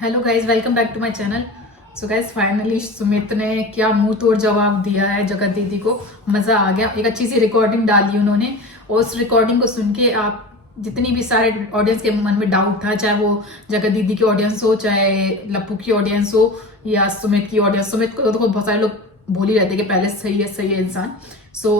Hello guys, welcome back to my channel. So guys, finally Sumit ने क्या मुंह तोड़ जवाब दिया है जगत दीदी को। मजा आ गया। एक अच्छी सी रिकॉर्डिंग डाली उन्होंने और उस रिकॉर्डिंग को सुन के आप जितनी भी सारे ऑडियंस के मन में डाउट था, चाहे वो जगत दीदी की ऑडियंस हो, चाहे लप्पू की ऑडियंस हो या सुमित की ऑडियंस। सुमित को तो बहुत सारे लोग बोल ही रहते कि पहले सही है इंसान।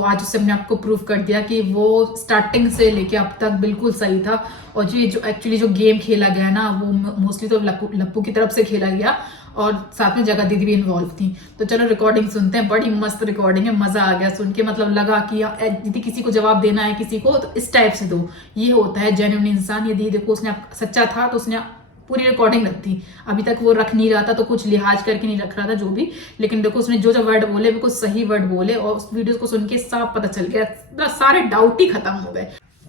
आज उसने अपने आप को प्रूव कर दिया कि वो स्टार्टिंग से लेके अब तक बिल्कुल सही था। और ये जो एक्चुअली जो गेम खेला गया ना, वो मोस्टली तो लप्पू की तरफ से खेला गया और साथ में जगत दीदी भी इन्वॉल्व थी। तो चलो रिकॉर्डिंग सुनते हैं। बड़ी मस्त रिकॉर्डिंग है, मजा आ गया सुन के। मतलब लगा कि यदि किसी को जवाब देना है किसी को तो इस टाइप से दो। ये होता है जेन्युइन इंसान। यदि देखो उसने सच्चा था तो उसने पूरी रिकॉर्डिंग रख दी। अभी तक वो रख नहीं रहा था तो कुछ लिहाज करके नहीं रख रहा था जो भी, लेकिन देखो उसने जो वर्ड बोले बिल्कुल सही वर्ड बोले और उस वीडियो को सुन के साफ पता चल गया, मतलब सारे डाउट ही खत्म हो गए।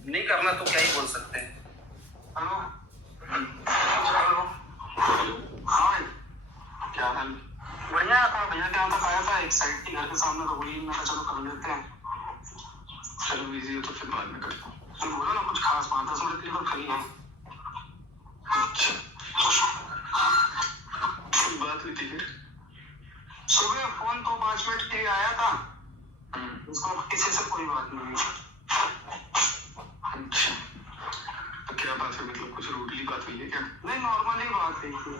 नहीं करना तो क्या ही बोल सकते हैं। हेलो हाँ क्या हाल? बढ़िया था भैया के यहाँ तक आया था। एक साइड थी घर के सामने तो वही मैं चलो कर लेते हैं। चलो बिजी हो तो फिर बाद में करता हूँ। तुम बोलो ना कुछ खास 5-10 मिनट के लिए तो फ्री है। अच्छा बात हुई थी फिर? सुबह फोन तो 5 मिनट के लिए आया था, उसके बाद किसी से कोई बात नहीं हुई। अच्छा तो क्या बात है, मतलब कुछ रूडली बात हुई है क्या? नहीं नॉर्मली बात हुई थी।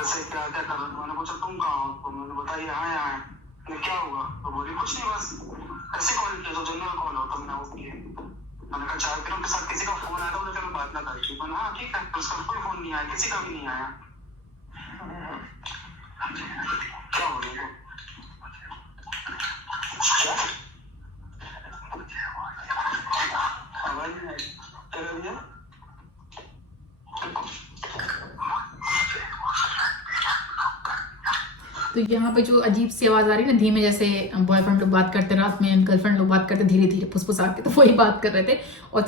ऐसे क्या क्या कर रहा था, मैंने पूछा तुम कहाँ हो, तो मैंने बताया यहाँ यहाँ है। क्या हुआ तो बोली कुछ नहीं, बस ऐसे कॉल किया जो जनरल कॉल होता मैंने वो किया। मैंने कहा चाहे फिर उनके साथ किसी का फोन आया था तो चलो बात ना करती। मैंने हाँ ठीक है, उसका कोई फोन नहीं आया, किसी का भी नहीं आया। क्या हो रही है? आवाज नहीं आई क्या कर दिया? तो यहाँ पे जो अजीब सी आवाज आ रही है ना धीमे, जैसे बॉयफ्रेंड लोग बात करते रात में, गर्लफ्रेंड लोग बात करते धीरे धीरे फुसफुसा के, तो वही बात कर रहे थे। और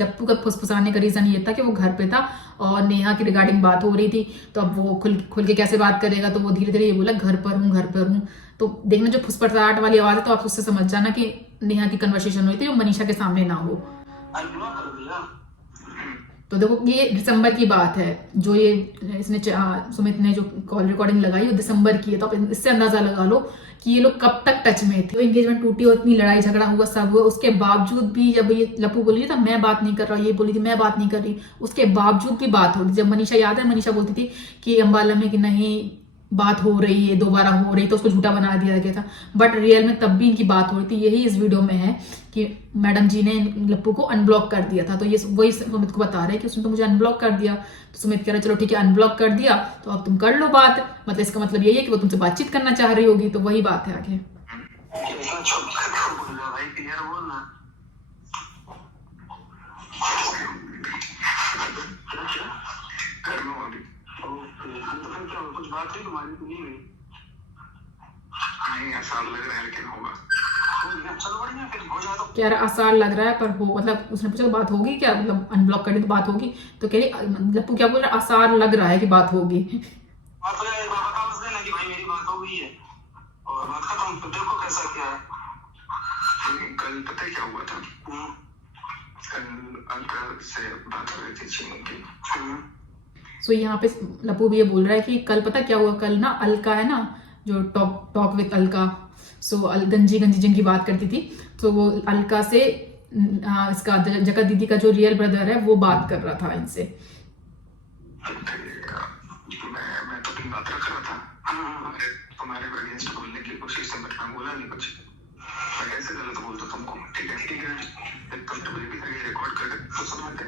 लप्पू का फुसफुसाने का रीजन ये था कि वो घर पे था और नेहा की रिगार्डिंग बात हो रही थी। तो अब वो खुल के कैसे बात करेगा, तो वो धीरे धीरे ये बोला घर पर हूँ। तो देखना जो फुसफुसाहट वाली आवाज है तो आप उससे समझ जाना कि नेहा की कन्वर्सेशन हुई थी, जो मनीषा के सामने ना हो। तो देखो ये दिसंबर की बात है, जो ये इसने सुमित ने जो कॉल रिकॉर्डिंग लगाई वो दिसंबर की है। तो आप इससे अंदाजा लगा लो कि ये लोग कब तक टच में थे। एंगेजमेंट टूटी और इतनी लड़ाई झगड़ा हुआ सब हुआ, उसके बावजूद भी जब ये लप्पू बोली था मैं बात नहीं कर रहा, ये बोली थी मैं बात नहीं कर रही, उसके बावजूद भी बात हो रही। जब मनीषा याद है, मनीषा बोलती थी कि अंबाला में कि नहीं बात हो रही है, दोबारा हो रही, तो उसको झूठा बना दिया गया था। बट रियल में तब भी इनकी बात हो रही थी। यही इस वीडियो में है कि मैडम जी ने लप्पू को अनब्लॉक कर दिया था। तो ये वही सुमित को बता रहे हैं कि उसने तो मुझे अनब्लॉक कर दिया। तो सुमित कह रहा है चलो ठीक है अनब्लॉक कर दिया तो अब तुम कर लो बात। मतलब इसका मतलब यही है कि वो तुमसे बातचीत करना चाह रही होगी। तो वही बात है आगे। कुछ बात हुई तुम्हारी तो नहीं हुई? नहीं आसान लग रहा है लेकिन होगा। चलो बढ़िया फिर हो जाए तो। कह रहा आसान लग रहा है पर हो, मतलब उसने पूछा बात होगी क्या, मतलब अनब्लॉक कर दी तो बात होगी। तो कह रही लप्पू क्या बोल रहा है, आसान लग रहा है कि बात होगी। बात हो जाए बता बस देना कि भाई मेरी बात हो गई है और बात खत्म। फिर देखो कैसा क्या है। कल पता है क्या हुआ था? कल अंकल से बात हो रही थी चीनू की। सो यहाँ पे लप्पू भी ये बोल रहा है कि कल पता क्या हुआ, कल ना अलका है ना जो टॉक विद अलका, गंजी जिनकी बात करती थी, तो वो अलका से इसका जगत दीदी का जो रियल ब्रदर है वो बात कर रहा था इनसे। मैं तो अपनी बात रख रहा था, तुम्हारे अगेंस्ट बोलने की कोशिश से मैं बोला नहीं कुछ। मैं कैसे गलत बोलता तुमको? ठीक है तुम तो भी रिकॉर्ड कर तो सुनाते।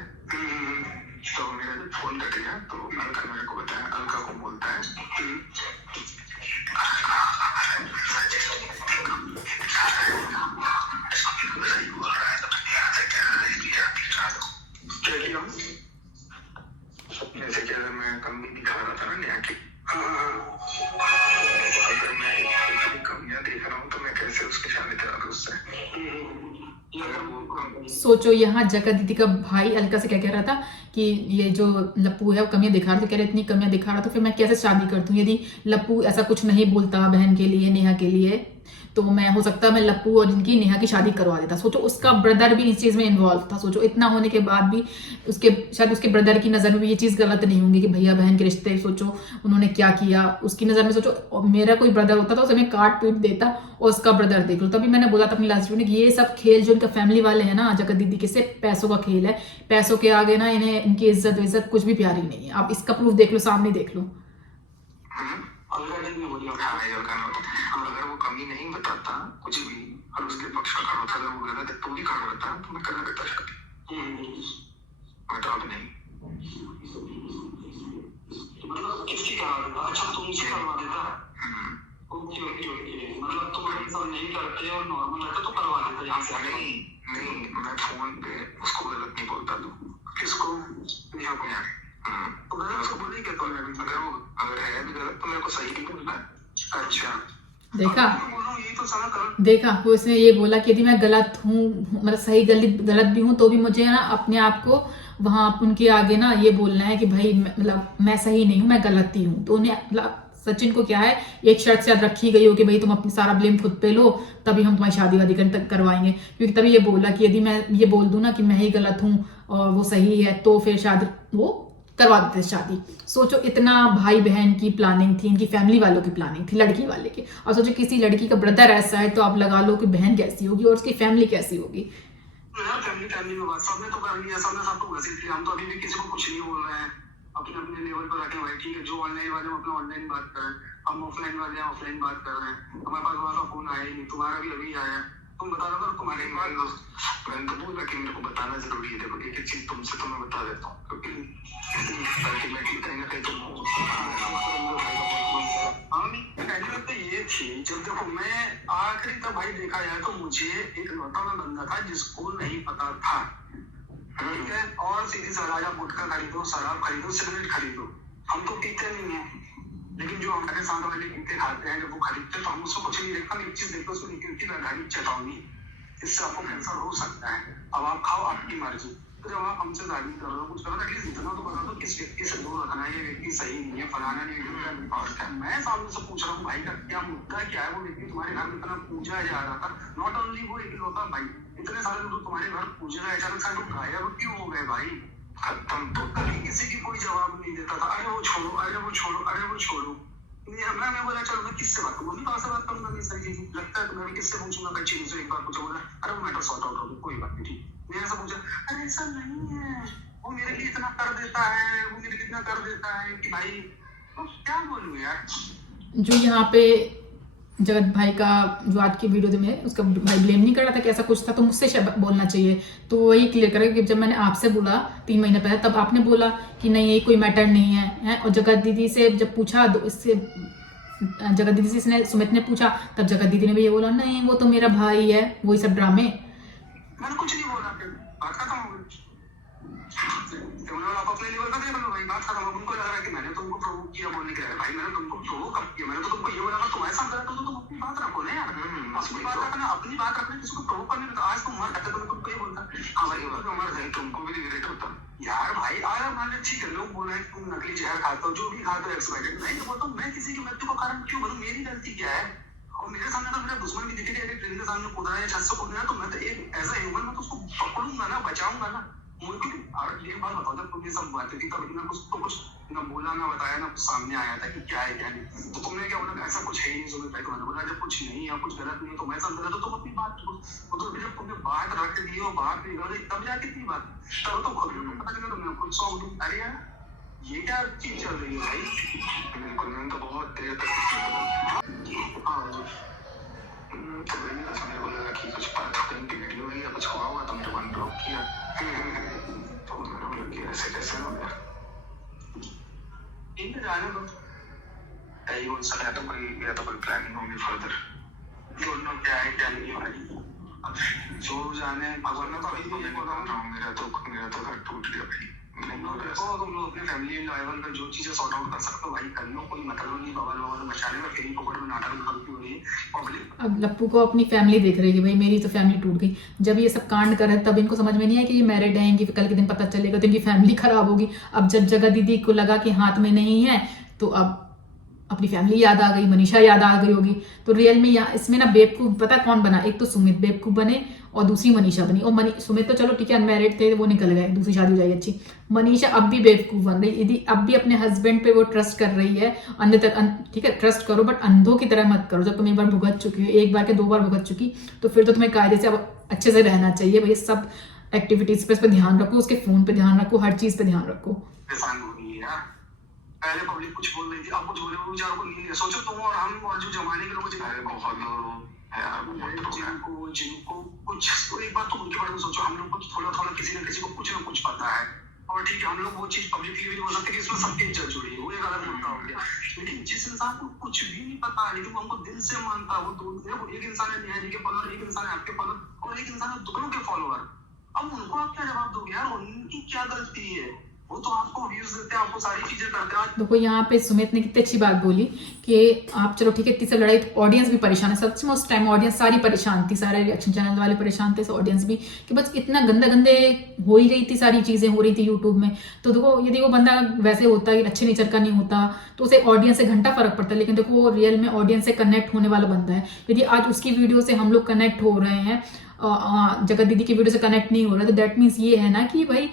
तो मेरा जब फोन कट गया तो अलका मेरे को बताया, अलका को बोलता है जैसे कि अगर मैं कमी दिखा रहा था ना नेहा की, अगर मैं कमियां देख रहा हूँ तो मैं कैसे उसके सामने तेरा उससे सोचो यहाँ जगत दीदी का भाई अलका से क्या कह रहा था कि ये जो लप्पू है वो कमियां दिखा रहा था। कह रहे इतनी कमियां दिखा रहा तो फिर मैं कैसे शादी कर दूं, यदि लप्पू ऐसा कुछ नहीं बोलता बहन के लिए नेहा के लिए तो मैं हो सकता है मैं लप्पू और इनकी नेहा की शादी करवा देता। सोचो उसका ब्रदर भी इस चीज में इन्वॉल्व था। सोचो इतना होने के बाद भी उसके शायद उसके ब्रदर की नजर में भी ये चीज गलत नहीं होंगी कि भैया बहन के रिश्ते, सोचो उन्होंने क्या किया उसकी नजर में। सोचो मेरा कोई ब्रदर होता तो उसे मैं काट पीट देता और उसका ब्रदर देख लो। तभी मैंने बोला था अपनी लास्ट वीडियो में कि ये सब खेल जो इनका फैमिली वाले हैं ना जगत दीदी के, सिर्फ पैसों का खेल है। पैसों के आगे ना इन्हें इनकी इज्जत कुछ भी प्यारी नहीं है। आप इसका प्रूफ देख लो, सामने देख लो। अगर वो कमी नहीं बताता कुछ भी और उसके पक्ष का खड़ा होता, अगर वो गलत है तो भी खड़ा रहता तो मैं करना देता शादी। मैं तो अब नहीं। मतलब किसकी करवा देता? अच्छा तुमसे करवा देता। ओके ओके ओके, मतलब तुम मेरे साथ नहीं करते और नॉर्मल रहते तो करवा देता यहाँ से। नहीं नहीं, मैं फोन पे उसको गलत नहीं बोलता। तो किसको? नेहा को। तो गलत उसको बोल ही कहता हूँ। अगर है भी गलत तो मेरे को सही भी बोलना है। अच्छा देखा ये तो सारा गलत। देखा वो इसने ये बोला कि यदि मैं गलत हूँ, मतलब सही गलत भी हूँ, तो भी मुझे ना अपने आप को वहां उनके आगे ना ये बोलना है कि भाई मतलब मैं सही नहीं हूँ, मैं गलत ही हूँ। तो उन्हें मतलब सचिन को क्या है, एक शर्त शायद रखी गई हो कि भाई तुम अपनी सारा ब्लेम खुद पे लो, तभी हम तुम्हारी शादी वादी करवाएंगे। क्योंकि तभी ये बोला कि यदि मैं ये बोल दूं ना कि मैं ही गलत हूँ और वो सही है, तो फिर शादी वो करवा देते शादी। सोचो इतना भाई बहन की प्लानिंग थी, इनकी फैमिली वालों की प्लानिंग थी लड़की वाले की। और सोचो किसी लड़की का ब्रदर ऐसा है तो आप लगा लो कि बहन कैसी होगी और उसकी फैमिली कैसी होगी। फैमिली में बात सबने तो कर लिया, सबने सबको घसीट लिया। हम तो अभी भी किसी को कुछ नहीं बोल रहे हैं, अपने अपने लेवल पर रखे भाई। ठीक है, जो ऑनलाइन वाले हम अपने ऑनलाइन बात कर रहे हैं, हम ऑफलाइन वाले ऑफलाइन बात कर रहे हैं। हमारे पास वहाँ का फोन आया ही नहीं, तुम्हारा भी अभी आया। तुम बता रहे हो तुम्हारे मैंने तो बोला कि मेरे को बताना जरूरी है। देखो एक चीज तुमसे तो मैं बता देता हूँ, क्योंकि अल्टीमेटली कहीं ना कहीं तुम ये थी। जब देखो मैं आखिरी तक भाई देखा जाए तो मुझे एक लौटा में बंदा था जिसको नहीं पता था, ठीक है। और सीधी सलाह, आप गुटखा खरीदो, शराब खरीदो, सिगरेट खरीदो। हम तो पीते नहीं है, लेकिन जो हमारे साथ वाले पीते खाते हैं जब वो खरीदते तो हम उसको कुछ नहीं देखता। एक चीज देखो उसमें निगेटिव चेतावनी, इससे आपको कैंसर हो सकता है। अब आप खाओ, आपकी मर्जी। तो जब आप हमसे शादी कर रहे हो, कुछ करो, एटलीस्ट इतना तो बता दो किस व्यक्ति से दूर रखना है, ये व्यक्ति सही नहीं है, फलाना नहीं है। मैं सामने से पूछ रहा हूँ भाई का क्या मुद्दा क्या है। वो व्यक्ति तुम्हारे घर में इतना पूजा जा रहा था, नॉट ओनली वो एक होता भाई, इतने सारे लोग तुम्हारे घर पूजा रहे, अचानक से लोग गायब क्यों हो गए भाई? खत्म। तो कभी किसी की कोई जवाब नहीं देता था, अरे वो छोड़ो, अरे वो छोड़ो, अरे वो छोड़ो। मैं बोला चलो मैं किससे बात करूँ, कहाँ से बात करूँगा? नहीं सही चीज लगता है तो मैं किससे पूछूंगा? कई चीजों से एक बार पूछा, बोला अरे वो मैटर सॉर्ट आउट हो गया, कोई बात नहीं, ठीक। मैंने ऐसा पूछा, अरे ऐसा नहीं है, वो मेरे लिए इतना कर देता है, वो मेरे लिए इतना कर देता है कि भाई तो क्या बोलूं यार। जो यहाँ पे जगत भाई का जो आज की वीडियो में उसका भाई ब्लेम नहीं कर रहा था कि ऐसा कुछ था, तो मुझसे बोलना चाहिए। तो वही क्लियर करें कि जब मैंने आपसे बोला 3 महीने पहले, तब आपने बोला कि नहीं ये कोई मैटर नहीं है। और जगत दीदी से जब पूछा, इससे जगत दीदी से इसने सुमित ने पूछा, तब जगत दीदी ने भी ये बोला नहीं वो तो मेरा भाई है, वही सब ड्रामे। मैंने कुछ नहीं बोला, बात खत्म हो गई। आप अपने लेवल पर देख लो भाई, बात खत्म। उनको लग रहा है कि मैंने तुमको प्रोवोक किया बोलने के लिए। भाई मैंने तुमको प्रोवोक कब किया? मैंने तो तुमको ये बोला था तुम्हारे साथ गलत हो तो तुम अपनी बात रखो ना यार। अपनी बात रखना, अपनी बात रखना, किसी को प्रोवोक करने में। आज तुम मर जाते तो मैं तुमको ये बोलता हाँ भाई मर जाए, तुमको भी रिग्रेट होता यार। भाई आया मान लो ठीक है, लोग बोल रहे हैं तुम नकली जहर खाते हो, जो भी खाते हो एक्सपायर्ड। मैं ये बोलता हूँ मैं किसी की मृत्यु का कारण क्यों बनूं? मेरी गलती क्या है? और मेरे सामने तो मेरा दुश्मन भी दिखेगा, ट्रेन के सामने कूदा है, छत से कूदना है, तो मैं तो एक एज ए ह्यूमन में तो उसको पकड़ूंगा ना, बचाऊंगा ना। मुझे एक बात बताओ, जब तुमने सब बातें थी तब इतना कुछ तो कुछ ना बोला, ना बताया, ना कुछ सामने आया था कि क्या है क्या नहीं। तो तुमने क्या बोला? ऐसा कुछ है ही नहीं सुमित भाई। मैंने बोला जब कुछ नहीं है, कुछ गलत नहीं है तो मैं समझ रहा था, तुम अपनी बात तो जब तुमने बात रख दी और बात निकल गई तब जाके इतनी बात, तब तो खुद पता चला तुमने कुछ सौ। अरे यार ये क्या चीज चल रही है भाई? बिल्कुल, मैंने तो बहुत देर तक तो मेरे को लगा कि कुछ बात कहीं बिगड़ी हुई या कुछ हुआ होगा तो मेरे को अनब्लॉक किया। तो मैंने बोला कि ऐसे कैसे हो गया? ठीक है, जाने दो। यही बोल सकता है, या तो कोई प्लानिंग होगी फर्दर। दोनों क्या है क्या नहीं है भाई, अब जो जाने भगवान। मैं तो अभी भी बोल रहा हूँ, मेरा तो घर टूट गया भाई। तुम लोग अपने फैमिली लेवल पर जो चीजें सॉर्ट आउट कर सकते हो भाई कर लो, कोई मतलब नहीं। बवाल मचाने में फेरी पकड़ में नाटक गलती हो रही है पब्लिक। अब लप्पू को अपनी फैमिली देख रही है कि भाई मेरी तो फैमिली टूट गई। जब ये सब कांड कर रहे तब इनको समझ में नहीं आया कि ये मैरिड है, इनकी कल के दिन पता चलेगा तो इनकी फैमिली खराब होगी। अब जब जगत दीदी को लगा कि हाथ में नहीं है, तो अब अपनी फैमिली याद आ गई, मनीषा याद आ गई होगी। तो रियल में यहाँ इसमें ना बेवकूफ पता कौन बना, एक तो सुमित बेवकूफ बने और दूसरी मनीषा बनी। और सुमित तो चलो ठीक है अनमैरिड थे, वो निकल गए, दूसरी शादी हो जाएगी अच्छी। मनीषा अब भी बेवकूफ बन रही, यदि अब भी अपने हस्बैंड पे वो ट्रस्ट कर रही है अंधे तक। ठीक है ट्रस्ट करो बट अंधों की तरह मत करो। जब तुम एक बार भुगत चुकी हो, एक बार के 2 बार भुगत चुकी, तो फिर तो तुम्हें कायदे से अब अच्छे से रहना चाहिए भैया। सब एक्टिविटीज पे ध्यान रखो, उसके फोन पे ध्यान रखो, हर चीज पे ध्यान रखो। पहले पब्लिक कुछ बोल रही थी, अब कुछ बोले, वो बेचारों को नहीं है। सोचो तुम और हम और जो जमाने के लोग जिनको कुछ तो एक बार तो उनके बारे में सोचो। हम लोग को थोड़ा थोड़ा किसी न किसी को कुछ ना कुछ पता है, और ठीक है हम लोग वो चीज पब्लिकली भी नहीं बोल सकते कि इसमें सबकी इज्जत जुड़ी है, वो एक अलग मुद्दा हो गया। लेकिन जिस इंसान को कुछ भी नहीं पता है लेकिन वो हमको दिल से मानता है, वो एक इंसान है निहारी के फॉलोअर, एक इंसान है आपके फॉलोअर और एक इंसान है दुकानों के फॉलोअर। अब उनको आप क्या जवाब दोगे यार? उनकी क्या गलती है? वो तो आपको व्यूज देते हैं, आपको सारी चीजें करते हैं। देखो यहाँ पे सुमित ने कितनी अच्छी बात बोली कि आप चलो ठीक है इतनी सब लड़ाई, तो ऑडियंस भी परेशान है। सच में उस टाइम ऑडियंस सारी परेशान थी, सारे रिएक्शन चैनल वाले परेशान थे, ऑडियंस भी, कि बस इतना गंदे हो ही रही थी, सारी चीजें हो रही थी यूट्यूब में। तो देखो यदि वो बंदा वैसे होता है अच्छे नेचर का नहीं होता तो उसे ऑडियंस से घंटा फर्क पड़ता है। लेकिन देखो वो रियल में ऑडियंस से कनेक्ट होने वाला बंदा है। यदि आज उसकी वीडियो से हम लोग कनेक्ट हो रहे हैं, जगत दीदी की वीडियो से कनेक्ट नहीं हो रहा, तो दैट मीन्स ये है ना कि भाई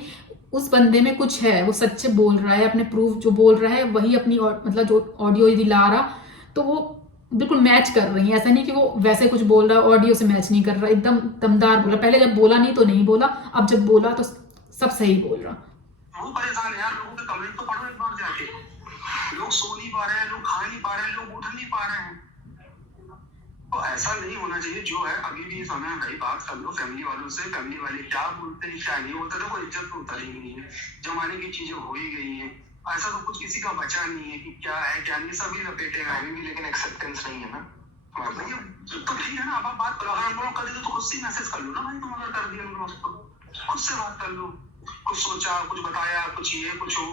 उस बंदे में कुछ है, वो सच्चे बोल रहा है, अपने प्रूफ जो बोल रहा है वही अपनी मतलब जो ऑडियो यदि ला रहा तो वो बिल्कुल मैच कर रही है। ऐसा नहीं कि वो वैसे कुछ बोल रहा है ऑडियो से मैच नहीं कर रहा, एकदम दमदार बोल रहा। पहले जब बोला नहीं तो नहीं बोला, अब जब बोला तो सब सही बोल रहा। वो परेशान है यार, लोगों के कमेंट तो पढ़ो एक बार जाके। लोग सो नहीं पा रहे हैं, लोग खा नहीं पा रहे हैं, लोग उठ नहीं पा रहे हैं। तो ऐसा नहीं होना चाहिए। जो है अभी भी समय है भाई, बात कर लो फैमिली वालों से, फैमिली वाले क्या बोलते हैं क्या नहीं बोलते, तो कोई इज्जत तो उतरी नहीं है। जमाने की चीजें हो ही गई है, ऐसा तो कुछ किसी का बचा नहीं है कि क्या है क्या नहीं, सभी लपेटेगा अभी भी, लेकिन एक्सेप्टेंस नहीं है ना। भैया तो ठीक है ना, अब आप बात करो। अगर हम लोग कर देते तो खुद से मैसेज कर लो ना भाई, तुम अगर कर दिया हम लोग खुद से बात कर लो। कुछ सोचा, कुछ बताया, कुछ ये कुछ हो।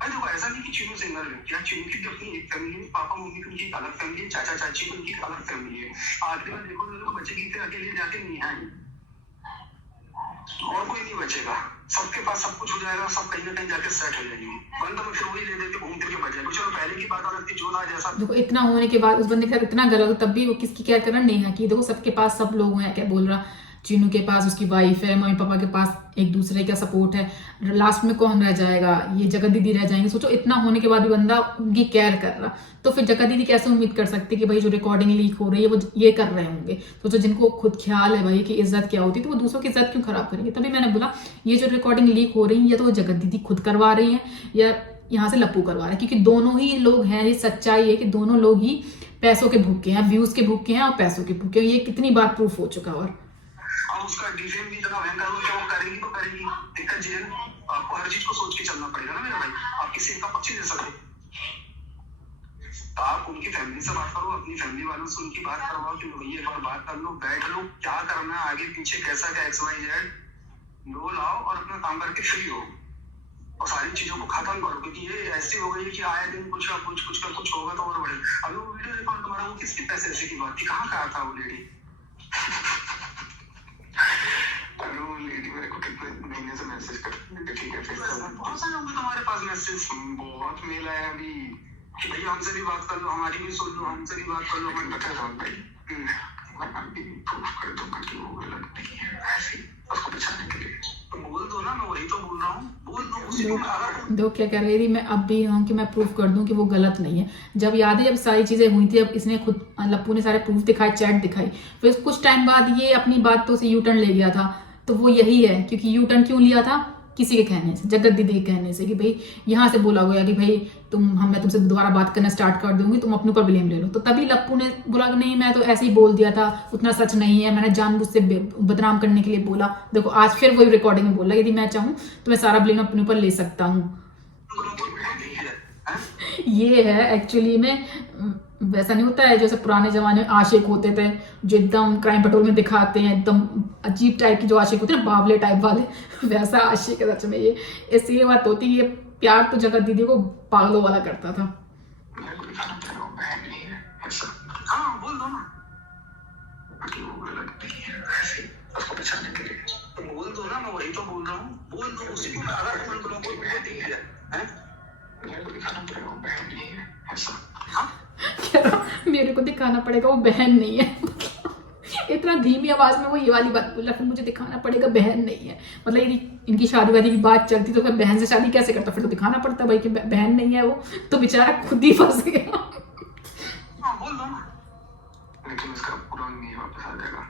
अरे देखो ऐसा नहीं कि चीनू सिंगल है, क्या चीनू की अपनी एक फैमिली है, पापा मम्मी की उनकी एक अलग फैमिली है, चाचा चाची की उनकी एक अलग फैमिली है। आखिर में देखो तो बच्चे की अकेले जाके नहीं आए और कोई नहीं बचेगा। सबके पास सब कुछ हो जाएगा, सब कहीं ना कहीं जाके सेट हो जाएंगे। बंद में फिर वही ले लेते घूम फिर के बच जाएगा। चलो पहले की बात अलग थी, जो था जैसा। देखो इतना होने के बाद उस बंदे के साथ इतना गलत हो तब भी वो किसकी केयर कर रहा, नेहा की। देखो सबके पास सब लोग हैं, क्या बोल रहा, चीनू के पास उसकी वाइफ है, मम्मी पापा के पास एक दूसरे का सपोर्ट है, लास्ट में कौन रह जाएगा, ये जगत दीदी रह जाएंगे। सोचो इतना होने के बाद भी बंदा उनकी केयर कर रहा, तो फिर जगत दीदी कैसे उम्मीद कर सकती कि भाई जो रिकॉर्डिंग लीक हो रही है वो ये कर रहे होंगे। सोचो जिनको खुद ख्याल है भाई कि इज्जत क्या होती है, तो वो दूसरों की इज्जत क्यों खराब करेंगे। तभी मैंने बोला ये जो रिकॉर्डिंग लीक हो रही है या तो वो जगत दीदी खुद करवा रही है या यहाँ से लप्पू करवा रहा है, क्योंकि दोनों ही लोग हैं। ये सच्चाई है कि दोनों लोग ही पैसों के भूखे हैं, व्यूज के भूखे हैं और पैसों के भूखे हैं। ये कितनी बार प्रूफ हो चुका। और उसका डिफेम भी इतना भयंकर हो क्या वो करेगी तो करेगी। दिक्कत ये है आपको हर चीज को सोच के चलना पड़ेगा ना मेरा भाई, आप किसी का पक्ष ले सकते। तो आप उनकी फैमिली से बात करो, अपनी फैमिली वालों से उनकी बात करवाओ कि भैया एक बार बात कर लो, बैठ लो, क्या करना है आगे पीछे, कैसा क्या XYZ लो लाओ और अपना काम करके फ्री हो और सारी चीजों को खत्म करो। क्योंकि ये ऐसी हो गई कि आए दिन कुछ का कुछ होगा तो और बढ़े। अभी वो वीडियो रिकॉर्ड तुम्हारा वो किसके पैसे ऐसे की बात थी, कहाँ का था वो लेडी? वो लेडी मेरे को कितने महीने से मैसेज करती है, ठीक है बहुत सारे होंगे तुम्हारे पास मैसेज, बहुत मेल आया अभी कि भैया हमसे भी बात कर लो, हमारी भी सुन लो, हमसे भी बात कर लो। मैंने बता रहा हूँ भाई मैं भी प्रूफ कर दूंगा कि वो गलत नहीं है, ऐसे उसको बचाने के लिए तो बोल दो ना। मैं वही तो बोल रहा हूँ, बोल दो उसी को आ रहा हूँ। दो क्या कह रही थी, मैं अब भी हूँ कि मैं प्रूफ कर दूं कि वो गलत नहीं है। जब याद है जब सारी चीजें हुई थी, अब इसने खुद लप्पू ने सारे प्रूफ दिखाए, चैट दिखाई, फिर कुछ टाइम बाद ये अपनी बात तो से यू टर्न ले गया था। तो वो यही है, क्योंकि यू टर्न क्यों लिया था, किसी के कहने से, जगत दीदी के कहने से कि भाई यहाँ से बोला गया कि भाई मैं तुमसे दोबारा बात करना स्टार्ट कर दूंगी, तुम अपने ऊपर ब्लेम ले लो। तो तभी लप्पू ने बोला कि नहीं मैं तो ऐसे ही बोल दिया था, उतना सच नहीं है, मैंने जानबूझ से बदनाम करने के लिए बोला। देखो आज फिर वही रिकॉर्डिंग में बोला यदि मैं चाहूँ तो मैं सारा ब्लेम अपने ऊपर ले सकता हूँ। ये है एक्चुअली में, वैसा नहीं होता है जैसे पुराने जमाने में आशिक होते थे जो एकदम क्राइम पेट्रोल में दिखाते हैं, एकदम अजीब टाइप की जो आशिक होते हैं, बावले टाइप वाले, वैसा आशिक है सच में ये। इससे ये बात होती है, ये प्यार तो जगत दीदी को पागलों वाला करता था। हाँ बोल दो ना कि वो गलत नहीं है, ऐसे उसको बचाने के लिए तो बोल दो ना। मैं वही तो बोल रहा हूँ, बोल दो उसी को। अगर तुम लोगों को देख लिया है, मैं को दिखाना पड़ेगा बहन नहीं है ऐसा। मेरे को दिखाना पड़ेगा वो बहन नहीं है। इतना धीमी आवाज में वो ये वाली बात बोला, फिर मुझे दिखाना पड़ेगा बहन नहीं है। मतलब यदि इनकी शादी वादी की बात चलती तो फिर बहन से शादी कैसे करता, फिर तो दिखाना पड़ता भाई कि बहन नहीं है वो, तो बेचारा खुद ही फंस गया। हाँ बोल दो ना, लेकिन उसका पूरा नहीं वापस आ जाएगा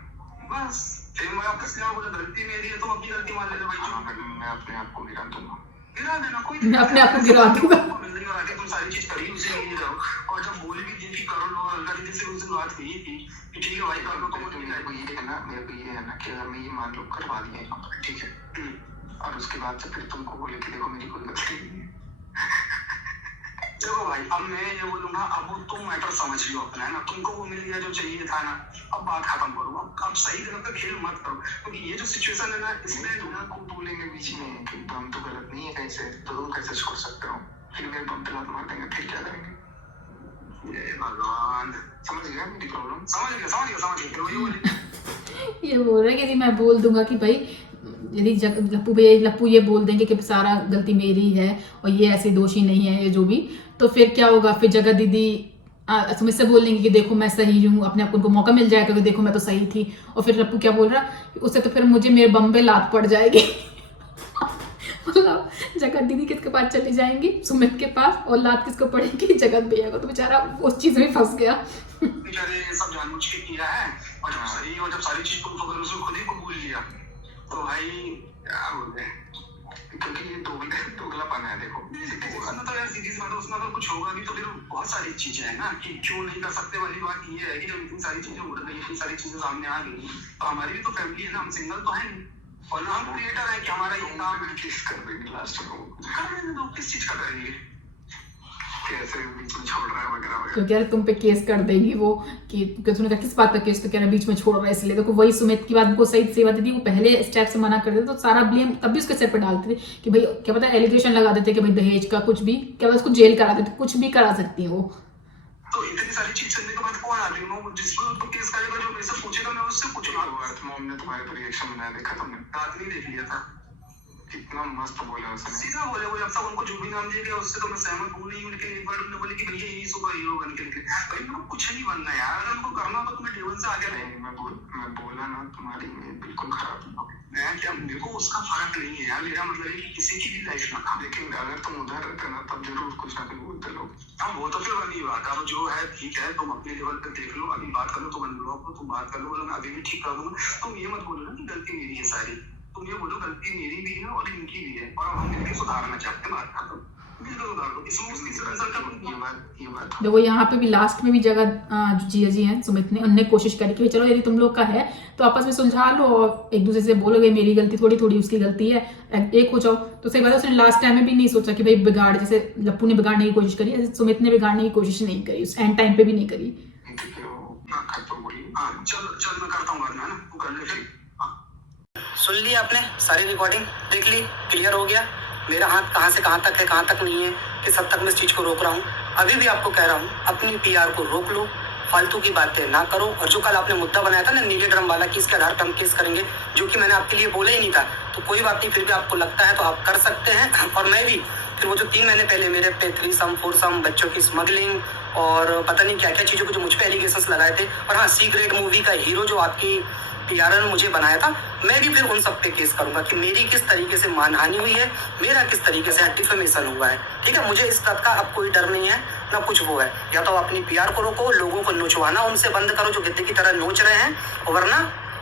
बस। फिर मैं वापस नहीं बोला गलती मेरी है, तुम अपनी गलती मान लेना भाई। मैं अपने आप को गिरा दूंगा, गिरा देना कोई, मैं अपने आप को गिरा दूंगा। तुम सारी चीज करी उसी के लिए जाओ। और जब बोली भी थी कि करो लो, अलका दीदी से उस दिन बात हुई थी कि ठीक है भाई कर लो, तो मुझे मेरे को ये है ना कि अगर मैं ये मान लो करवा दिया ठीक है, और उसके बाद से फिर तुमको बोले कि देखो मेरी कोई गलती नहीं है। देखो भाई अब मैं ये बोलूंगा, अब तुम मैटर समझ लियो अपना, है ना, तुमको वो मिल गया जो चाहिए था ना, अब बात खत्म करो। अब सही तरह का खेल मत करो, क्योंकि ये जो सिचुएशन है ना, इसमें दुनिया को बोलेंगे बीच में कि हम तो गलत नहीं है कैसे, तो तुम कैसे छोड़ सकते हो, फिर मेरे बम पे लात मार देंगे, फिर क्या करेंगे। ये भगवान, समझ गया मेरी प्रॉब्लम, समझ गया फिर वही बोली। ये बोल रहा है कि यदि मैं बोल दूंगा कि भाई यदि लप्पू ये बोल देंगे कि सारा गलती मेरी है और ये ऐसे दोषी नहीं है ये जो भी, तो फिर क्या होगा, फिर जगत दीदी सुमित से बोल देंगे कि देखो मैं सही हूँ, अपने आप को उनको मौका मिल जाएगा कि देखो मैं तो सही थी। और फिर लप्पू क्या बोल रहा, उससे तो फिर मुझे मेरे बम पे लात पड़ जाएगी। मतलब जगत दीदी किसके पास चली जाएंगी, सुमित के पास, और लात किसको पड़ेगी, जगत भैया को। तो बेचारा उस चीज में फंस गया। बेचारे सब जानबूझ के किया है, और जब सारी चीज प्रूफ हो गई उसने खुद ही कबूल लिया, तो भाई क्या बोलते हैं, क्योंकि ये दोगलापन है। देखो तो यार सीधी सी बात है, उसमें अगर कुछ होगा भी तो फिर बहुत सारी चीजें हैं ना कि क्यों नहीं कर सकते वाली बात ये है कि जब इतनी सारी चीजें उड़ गई, इतनी सारी चीजें सामने आ गई, तो हमारी भी तो फैमिली है ना, हम सिंगल तो है नहीं, और ना हम क्रिएटर है कि हमारा ये काम किस कर देंगे लास्ट में, कर देंगे तो किस चीज का करेंगे, कैसे बीच में छोड़ रहा है वगैरह। तो कह रहे तुम पे केस कर देगी वो, कि उसने कहा किस बात का केस, तो कह रहा बीच में छोड़ रहा है इसलिए। देखो वही सुमित की बात को सही सेवा देती, वो पहले स्टेप से मना कर देते तो सारा ब्लेम तब भी उसके सिर पर डालते थे कि भाई क्या पता एलिगेशन लगा देते कि भाई दहेज का कुछ भी, क्या पता उसको जेल करा देते, कुछ भी करा सकती है वो। तो इतनी सारी चीज सुनने के बाद कौन आदमी वो जिस पर उसको केस करेगा, जो मेरे से पूछेगा मैं उससे पूछूंगा। मॉम ने तुम्हारे पर रिएक्शन बनाया देखा तुमने, रात नहीं देख लिया था, कितना मस्त बोला उसने, सीधा बोले वो, जब तक उनको जो भी नाम दिया गया उससे तो मैं सहमत हूं नहीं। उनके एक बार उन्होंने बोले कि भैया यही सुपर हीरो बन के निकले, भाई मेरे को कुछ नहीं बनना यार, अगर उनको करना तो तुम्हें जीवन से आगे नहीं। मैं बोला ना तुम्हारी में बिल्कुल खराब मैं क्या, मेरे को उसका फर्क नहीं है यार, मेरा मतलब है कि किसी की भी लाइफ में, लेकिन अगर तुम उधर रहते ना तब जरूर कुछ ना कुछ बोलते लोग। हाँ वो तो फिर बनी बात, अब जो है ठीक है, तुम अपने लेवल पे देख लो, अभी बात कर लो, तुम ब्लॉग को तुम बात कर लो, मैं अभी भी ठीक कर दूंगा। तुम ये मत बोलो ना कि गलती मेरी है सारी, तुम ये बोलो गलती मेरी भी है और इनकी भी है, और हम मिलकर सुधारना चाहते हैं, बात खत्म, मिलकर सुधार दो, इसमें उसकी ये बात। देखो यहाँ पे भी लास्ट में भी जगह जिया जी हैं सुमित ने, उनने कोशिश करी कि चलो यदि तुम लोग का है तो आपस में सुलझा लो और एक दूसरे से बोलोगे मेरी गलती थोड़ी थोड़ी उसकी गलती है, एक हो जाओ। तो सही बात है, उसने लास्ट टाइम में भी नहीं सोचा कि भाई बिगाड़, जैसे लप्पू ने बिगाड़ने की कोशिश करी, सुमित ने बिगाड़ने की कोशिश नहीं करी, उस एंड टाइम पे भी नहीं करी। चल मैं करता हूँ बाद में, है ना, तू कर ले फिर। सुन ली आपने सारी रिकॉर्डिंग, देख ली, क्लियर हो गया मेरा हाथ कहाँ से कहाँ तक है, कहाँ तक नहीं है, किस हद तक मैं इस चीज़ को रोक रहा हूँ। अभी भी आपको कह रहा हूँ अपनी पीआर को रोक लो, फालतू की बातें ना करो। और जो कल आपने मुद्दा बनाया था ना नीले ड्रम वाला कि इसके आधार पर हम केस करेंगे, जो कि मैंने आपके लिए बोला ही नहीं था, तो कोई बात नहीं, फिर भी आपको लगता है तो आप कर सकते हैं। और मैं भी फिर वो जो 3 महीने पहले मेरे पे 3 4 बच्चों की स्मगलिंग और पता नहीं क्या क्या चीज़ों को जो मुझ पे एलिगेशंस लगाए थे, और हाँ सी ग्रेड मूवी का हीरो जो आपकी पीआर ने मुझे बनाया था, मैं भी फिर उन सब पे केस करूंगा कि मेरी किस तरीके से मानहानि हुई है, मेरा किस तरीके से डिफेमेशन हुआ है। ठीक है, मुझे इस बात का अब कोई डर नहीं है ना कुछ वो है। या तो अपनी पीआर को रोको, लोगों को नोचवाना उनसे बंद करो जो गिद्दे की तरह नोच रहे हैं, वरना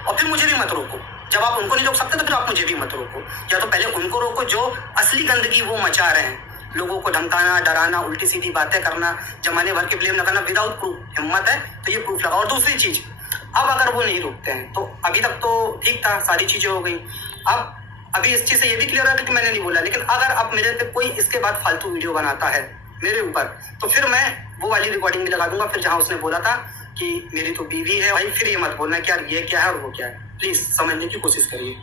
और फिर मुझे भी मत रोको। जब आप उनको नहीं रोक सकते तो फिर आप मुझे भी मत रोको। या तो पहले उनको रोको जो असली गंदगी वो मचा रहे हैं, लोगों को धमकाना, डराना, उल्टी सीधी बातें करना, जमाने भर के ब्लेम लगाना विदाउट प्रूफ। हिम्मत है तो ये प्रूफ लगाओ। और दूसरी चीज, अब अगर वो नहीं रोकते हैं तो अभी तक तो ठीक था, सारी चीजें हो गई। अब अभी इस चीज से ये भी क्लियर है कि मैंने नहीं बोला, लेकिन अगर अब मेरे पे कोई इसके बाद फालतू वीडियो बनाता है मेरे ऊपर, तो फिर मैं वो वाली रिकॉर्डिंग भी लगा दूंगा, फिर जहां उसने बोला था कि मेरी तो बीवी है। भाई फिर ये मत बोलना कि यार ये क्या है और वो क्या है, प्लीज समझने की कोशिश करिए।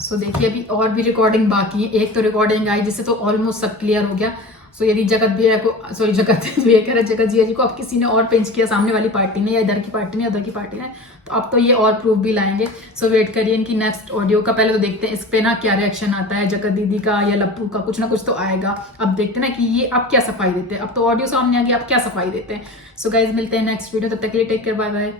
सो देखिए अभी और भी रिकॉर्डिंग बाकी है। एक तो रिकॉर्डिंग आई जिससे तो ऑलमोस्ट सब क्लियर हो गया। सो यदि जगत भैया को, सॉरी जगत भैया कह रहा है, जगत जिया जी को अब किसी ने और पिंच किया, सामने वाली पार्टी ने या इधर की पार्टी ने, उधर की पार्टी ने, तो अब तो ये और प्रूफ भी लाएंगे। सो वेट करिए इनकी नेक्स्ट ऑडियो का। पहले तो देखते हैं इस पे ना क्या रिएक्शन आता है जगत दीदी का या लप्पू का, कुछ ना कुछ तो आएगा। अब देखते हैं ना कि ये अब क्या सफाई देते हैं। अब तो ऑडियो सामने आ गया, अब क्या सफाई देते हैं। सो गाइज मिलते हैं नेक्स्ट वीडियो, तब तक के लिए टेक केयर, बाय बाय।